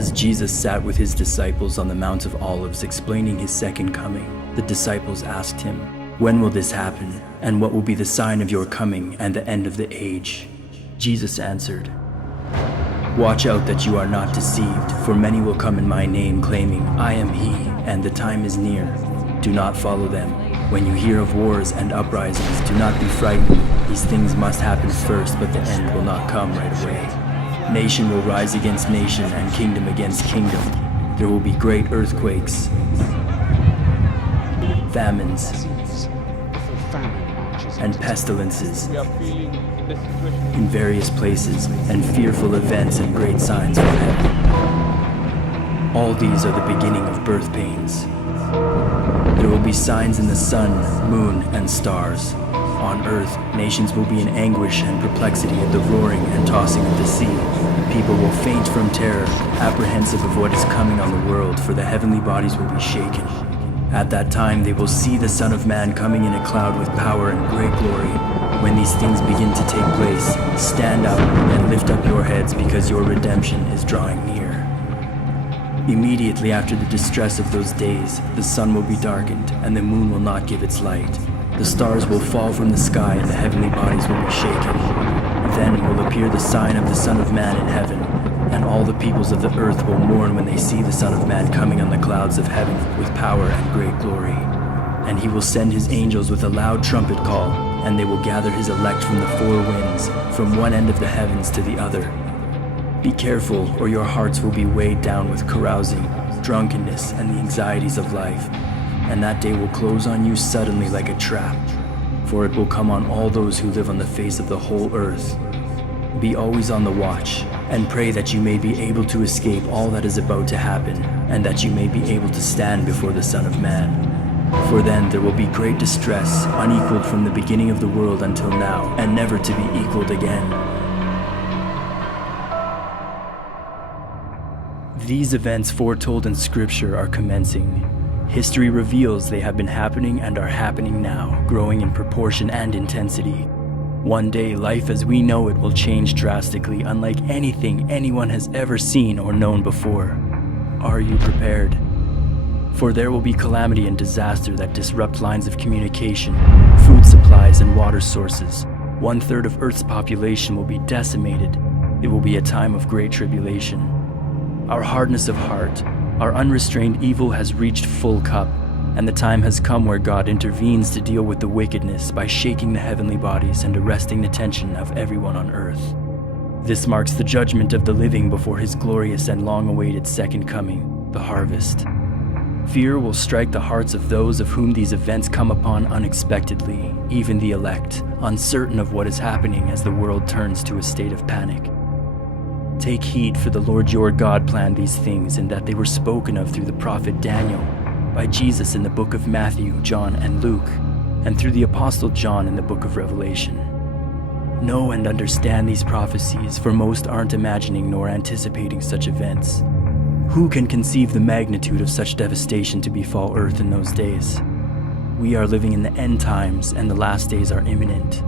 As Jesus sat with his disciples on the Mount of Olives explaining his second coming, the disciples asked him, "When will this happen? And what will be the sign of your coming and the end of the age?" Jesus answered, "Watch out that you are not deceived, for many will come in my name claiming, 'I am he,' and the time is near. Do not follow them. When you hear of wars and uprisings, do not be frightened. These things must happen first, but the end will not come right away. Nation will rise against nation and kingdom against kingdom. There will be great earthquakes, famines, and pestilences in various places, and fearful events and great signs from heaven. All these are the beginning of birth pains. There will be signs in the sun, moon, and stars. On earth, nations will be in anguish and perplexity at the roaring and tossing of the sea. People will faint from terror, apprehensive of what is coming on the world, for the heavenly bodies will be shaken. At that time they will see the Son of Man coming in a cloud with power and great glory. When these things begin to take place, stand up and lift up your heads, because your redemption is drawing near." Immediately after the distress of those days, the sun will be darkened, and the moon will not give its light. The stars will fall from the sky, and the heavenly bodies will be shaken. Then will appear the sign of the Son of Man in heaven, and all the peoples of the earth will mourn when they see the Son of Man coming on the clouds of heaven with power and great glory. And he will send his angels with a loud trumpet call, and they will gather his elect from the four winds, from one end of the heavens to the other. Be careful, or your hearts will be weighed down with carousing, drunkenness, and the anxieties of life. And that day will close on you suddenly like a trap, for it will come on all those who live on the face of the whole earth. Be always on the watch, and pray that you may be able to escape all that is about to happen, and that you may be able to stand before the Son of Man. For then there will be great distress, unequaled from the beginning of the world until now, and never to be equaled again. These events foretold in Scripture are commencing. History reveals they have been happening and are happening now, growing in proportion and intensity. One day, life as we know it will change drastically, unlike anything anyone has ever seen or known before. Are you prepared? For there will be calamity and disaster that disrupt lines of communication, food supplies, and water sources. 1/3 of Earth's population will be decimated. It will be a time of great tribulation. Our hardness of heart, our unrestrained evil has reached full cup, and the time has come where God intervenes to deal with the wickedness by shaking the heavenly bodies and arresting the tension of everyone on earth. This marks the judgment of the living before his glorious and long-awaited second coming, the harvest. Fear will strike the hearts of those of whom these events come upon unexpectedly, even the elect, uncertain of what is happening as the world turns to a state of panic. Take heed, for the Lord your God planned these things, and that they were spoken of through the prophet Daniel, by Jesus in the book of Matthew, John, and Luke, and through the apostle John in the book of Revelation. Know and understand these prophecies, for most aren't imagining nor anticipating such events. Who can conceive the magnitude of such devastation to befall earth in those days? We are living in the end times, and the last days are imminent.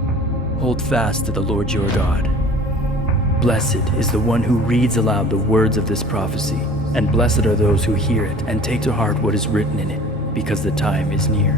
Hold fast to the Lord your God. Blessed is the one who reads aloud the words of this prophecy, and blessed are those who hear it and take to heart what is written in it, because the time is near.